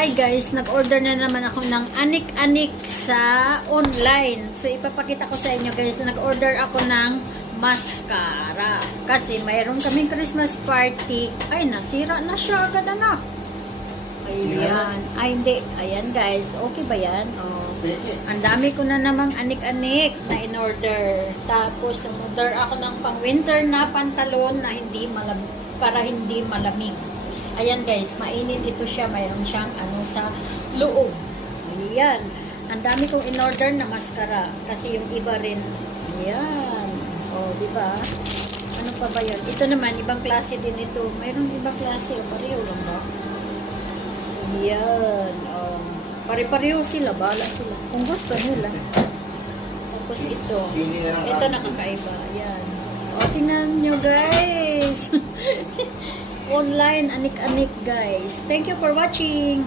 Hi guys, nag-order na naman ako ng anik-anik sa online. So ipapakita ko sa inyo guys, nag-order ako ng mascara. Kasi mayroon kaming Christmas party. Ay, nasira na siya agad anak. Ayan. Ay, hindi. Ayan guys, okay ba yan? Oh. Ang dami ko na namang anik-anik na in-order. Tapos nag-order ako ng pang-winter na pantalon na hindi malamig, para hindi malamig. Ayan guys, mainit ito siya. Mayroon siyang ano sa loob. Ayan. Ang dami kong in-order na mascara. Kasi yung iba rin. Ayan. O, diba? Ano pa ba yun? Ito naman, ibang klase din ito. Mayroong ibang klase. O, pareho lang ba? Ayan. O, pare-pareho sila. Bala sila. Kung gusto nila. Tapos ito. Ito nakakaiba. Ayan. O, tingnan nyo guys. Online, anik-anik guys. Thank you for watching.